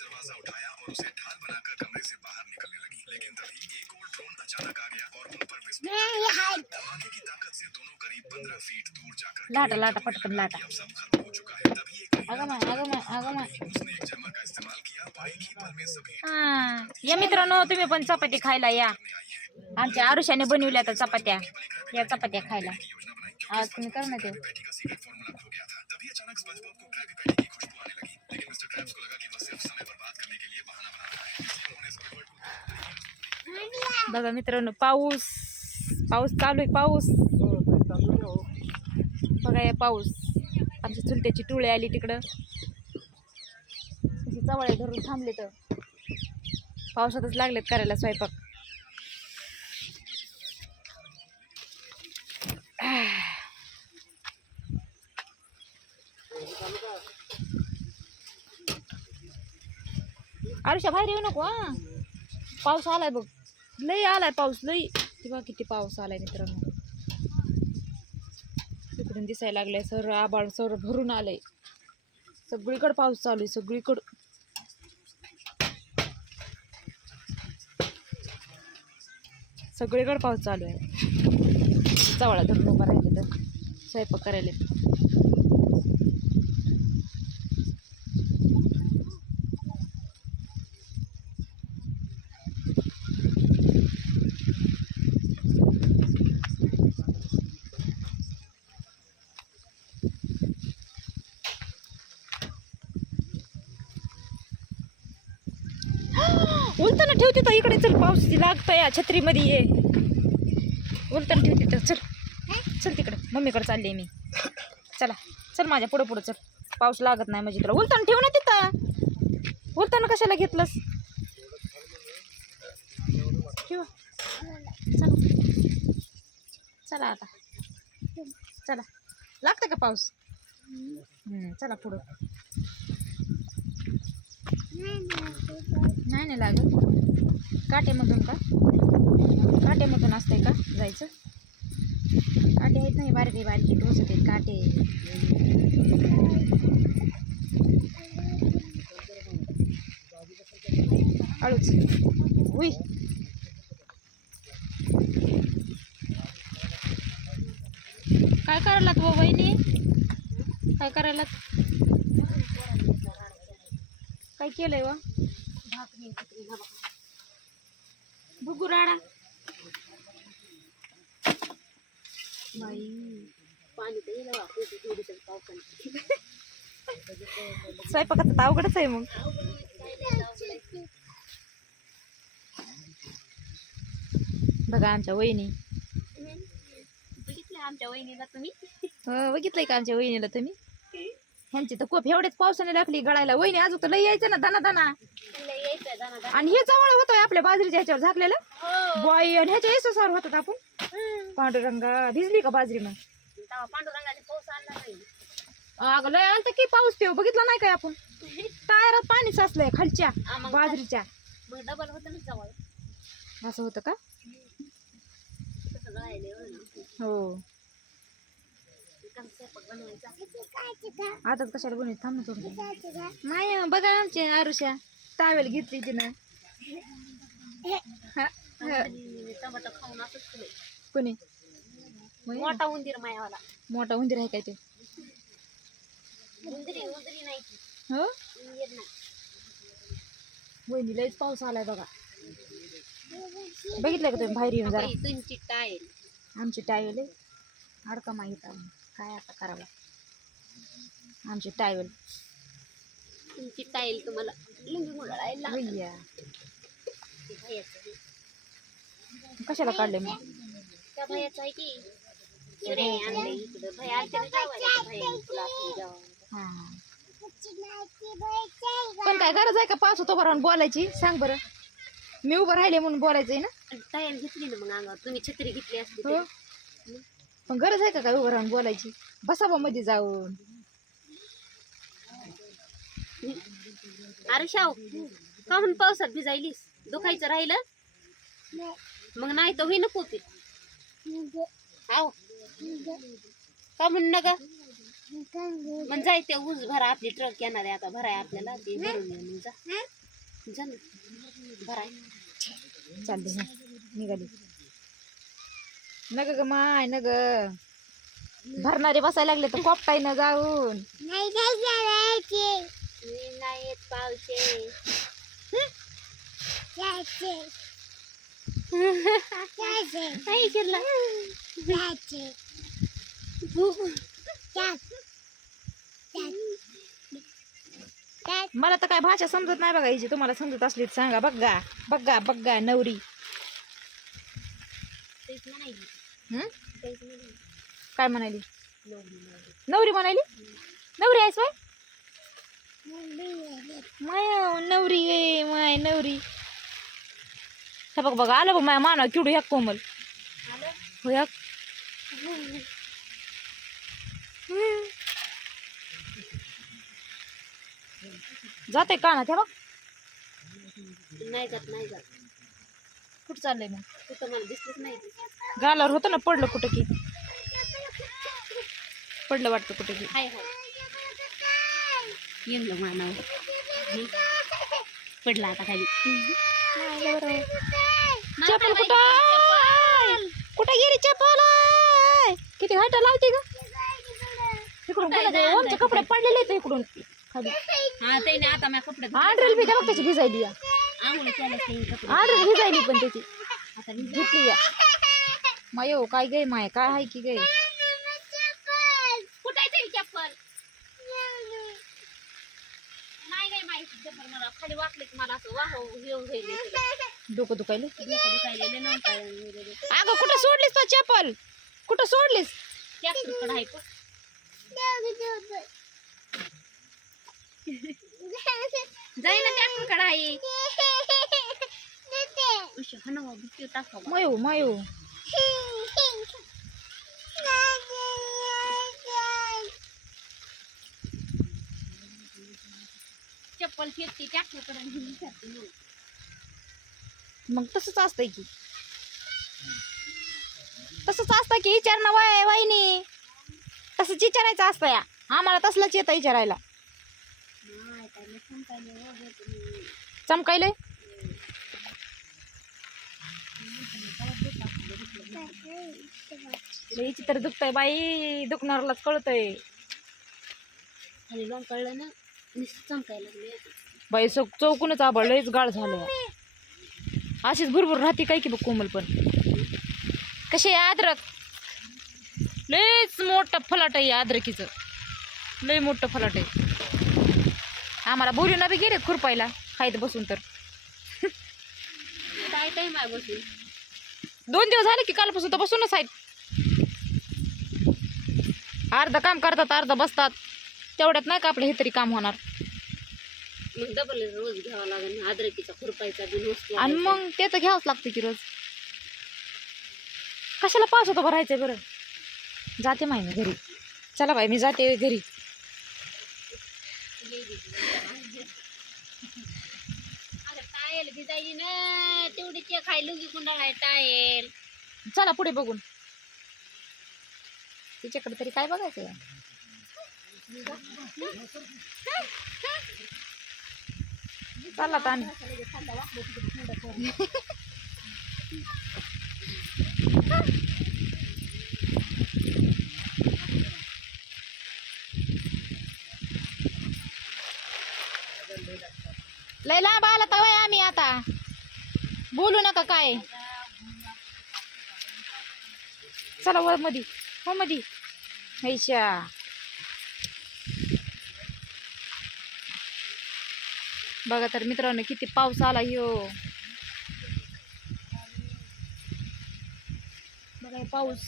दरवाजा उठाया और उसे ढाल बनाकर कमरे से बाहर निकलने लगी, लेकिन तभी एक और ड्रोन अचानक आ गया और उन पर विस्फोट। धमाके की ताकत से दोनों करीब 15 फीट दूर जाकर लाटा लाटा पटकन लाटा अब सब खत्म हो चुका है। तभी एक आगमा उसने एक जमा का इस्तेमाल किया और एक ही पल में सभी या मित्रांनो, तुम्ही पण चपाती खायला या. आमच्या आरुषाने बनवल्या तर चपात्या, या चपात्या खायला. आज तुम्ही कर ना ते. पैटी का सीक्रेट फॉर्मूला खो गया था। तभी अचानक स्पंजबॉब को क्रैबी पैटी की खुशबू आने लगी, लेकिन मिस्टर क्रैब्स को लगा कि वह सिर्फ समय बर्बाद करने के लिए बहाना बना रहा है, इसलिए उन्होंने स्क्विडवर्ड को बघा मित्रांनो, पाऊस पाऊस चालू आहे. पाऊस बघा, या पाऊस. आमच्या चुलत्याची टोळी आली तिकडं, तशी चवळे धरून थांबले तर पावसातच लागलेत करायला स्वयंपाक. आरुषा बाहेर येऊ नको हा, पाऊस आलाय बघ, लई आलाय पाऊस, लई. तेव्हा किती पाऊस आलाय मित्रांनो, तिकडून दिसायला लागलाय सर आबाळ, सर भरून आलंय. सगळीकडे पाऊस चालू आहे, सगळीकडं. सगळीकडे पाऊस चालू आहे. चवळा धरून उभा राहिले तर स्वयंपाक करायला. उलताना ठेवते तर इकडे, चल पाऊस लागतोय या छत्रीमध्ये, ये उलताना ठेवते तर. चल चल तिकडे, मम्मीकडे चालले मी. चला चल माझ्या पुढं पुढं चल, पाऊस लागत नाही म्हणजे तुला. उलताना ठेव ना तिथं, उलताना कशाला घेतलंस? ठेव. चला चला आता, चला. लागतं का पाऊस? चला पुढं. नाही लागत. काट्यामधून का? काट्यामधून असतंय का जायचं? काटे आहेत नाही, बारके बारके टोचत आहेत काटे. हळूच. उई, काय करायला तू वहिनी? काय करायला? काय केलंय वा? बुगू राडा. बाई पाणी स्वयंपाकाचं तर अवघडच आहे मग. बघा आमच्या वहिनी. बघितलं आमच्या वहिनीला तुम्ही? बघितलंय का आमच्या वहिनीला तुम्ही? ह्यांची तर खूप एवढेच पावसाने लागली गळायला. वहिनी अजून तर लई यायचं ना दाना दाना. आणि हे जवळ होतोय आपल्या बाजरीच्या ह्याच्यावर झाकलेलं बॉई, आणि ह्याच्या येसावर होतात आपण. पांडुरंगा भिजली का बाजरी मग? पांडुरंगाने पाऊस आणला नाही. अगं लय आलता की पाऊस, ते बघितला नाही काय आपण? टायरात पाणी साचलंय खालच्या बाजरीच्या. मग डबल होतं ना जवळ. असं होतं का? कसं गळायले हो. आताच कशाला बनवत, थांब ना थोडं. नाही बघा आमची आरुषा टावेल घेतली तिनं. टमाटर खाऊन असंच तुला. कोणी? मोठा उंदीर मायावाला. मोठा उंदीर आहे काय ते? उंदरी उंदरी नाही ती. हो, उंदीर नाही. वहिनी लयच पाऊस आलाय बघा. बघितलं का तुम्ही बाहेर येऊन जरा? तुमची टाईल. आमची टावेल आहे, अडका माहित आहे काय आता करावं. आमची टावेल. तुमची टाईल तुम्हाला लुंगी मुळायला. भैया कशाला काढले मग? त्या भयाचं आहे की रे आणले इकडं. भया आलते ना जावं, भया तुला असं जावं. हा, पण काय गरज आहे का पाऊस होतो बरं बोलायची? सांग बरं. मी उभं राहिले म्हणून बोलायचंय ना. टाईल घेतली ना मग अंगावर. तुम्ही छत्री घेतली असते. हो, पण गरज आहे का काय उभं राहून बोलायची? बसावं मध्ये जाऊन. अरे शाव का म्हणून पावसात भिजायलीस? दुखायचं राहिलं मग नाही तर होई नको ते. आव का म्हणून ना ग? मग जाय ते ऊस भरा आपली ट्रक येणार आहे आता भराय आपल्याला ते भरून ये मग जा जा ना भराय चालते ना निघाली नग ग माय नग भरणारे बसायला लागले तर कोपटाय न जाऊन मी नाही येत पावशे नाही केला मला तर काय भाषा समजत नाही बघा हिची तुम्हाला समजत असली तर सांगा बघा बघा बघा नवरी हं? काय म्हणाली नवरी म्हणाली नवरी आहेस बाय माय नवरी गे माय नवरी हे बघ बघा आलं बघ माया मानव किवडू ह्या कोमल हो ह्या जाते का ना त्या बघ नाही जात नाही जात कुठं चाललंय मग कुठं मला दिसलंच नाही गालावर होतं ना पडलं कुठं की पडलं वाटतं कुठं की हाय हाय येऊन मानव पडला आता खाली चप्पल कुठं कुठं गेली चप्पल किती घाटा लावते ग इकडून आमचे कपडे पडलेले आहेत इकडून खाली हा त्याने आता माझ्या कपडे आंड्रेल बी बघ त्याची भिजायली आंघोळ केलं ते कपडे आंड्रेल भिजायली पण त्याची आता घेतली या मायो काय गे माय काय आहे की गे कुठे आहे चप्पल नाही नाही माहिती चप्पल मला खाली वाटले की मला असं वाह येऊन जाईल डोकं दुखायले दुखायले नव्हता अगं कुठं सोडलीस तो चप्पल कुठं सोडलीस ट्रॅक्टरकडे आहे जाई ना ट्रॅक्टरकडे आहे हनवा बुकी टाकावा मायो मायो चप्पल फेकते ट्रॅक्टरकडे मग तसंच असतंय की तसंच असतं की विचार ना वाहिनी तसंच विचारायचं असतं या आम्हाला तसलंच येतं विचारायला चमकायलंय लईची तर दुखतंय बाई दुखणारलाच कळतंय खाली लोण कळलं ना नुसतं चमकायला लागले बाई चौकूनच आबळ लईच गाळ झालं अशीच भरपूर राहते काय की बघ कोमल पण कशी आहे अद्रक लईच मोठं फलाट आहे अद्रकीचं लई मोठं फलाट आहे आम्हाला बोलून बी गेले खुरपायला खायत बसून तर काय टाइम आहे बसून 2 दिवस झाले की कालपासून तर बसूनच आहेत अर्ध काम करतात अर्ध बसतात तेवढ्यात नाही का आपलं हे तरी काम होणार मग डबल रोज घ्यावा लागेल अद्रकीचा खुरपायचा बी नसतो आणि मग ते तर घ्यावंच लागतं की रोज कशाला पास होतं भरायचंय बरं जाते माय मी घरी चला बाई मी जाते घरी टायल भिजायची ना तेवढी ते खाय लुगी कुंडाळा आहे टायल चला पुढे बघून तिच्याकडे तरी काय बघायचं चालला तानी लय लांब आला तर वय आम्ही आता बोलू नका काय चला वर मधी हो मधी हैशा बघा तर मित्रांनो किती पाऊस आला ह्यो बघा हे पाऊस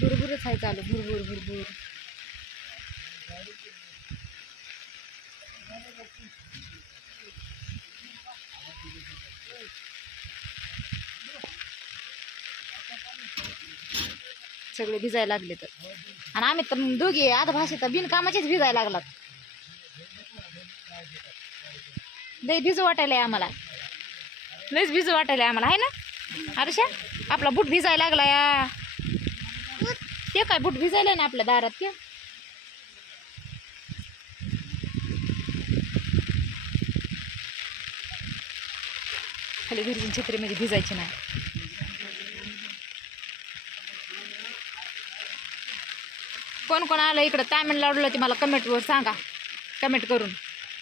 भुरभुरच आहे चालू भुरभुर भुरभुर सगळे भिजायला लागले तर आणि आम्ही तर दोघी आता भाषेत बिनकामाचेच भिजायला लागलात. लय भिजू वाटायला आम्हाला, लयच भिजू वाटायला आम्हाला आहे ना हर्षा. आपला बूट भिजायला लागला या. ते काय बूट भिजायला ना आपल्या दारात ते. खाली घरी छत्रीमध्ये भिजायची नाही. कोण कोण आलं इकडं तामिळनाडूला ते मला कमेंटवर सांगा, कमेंट करून.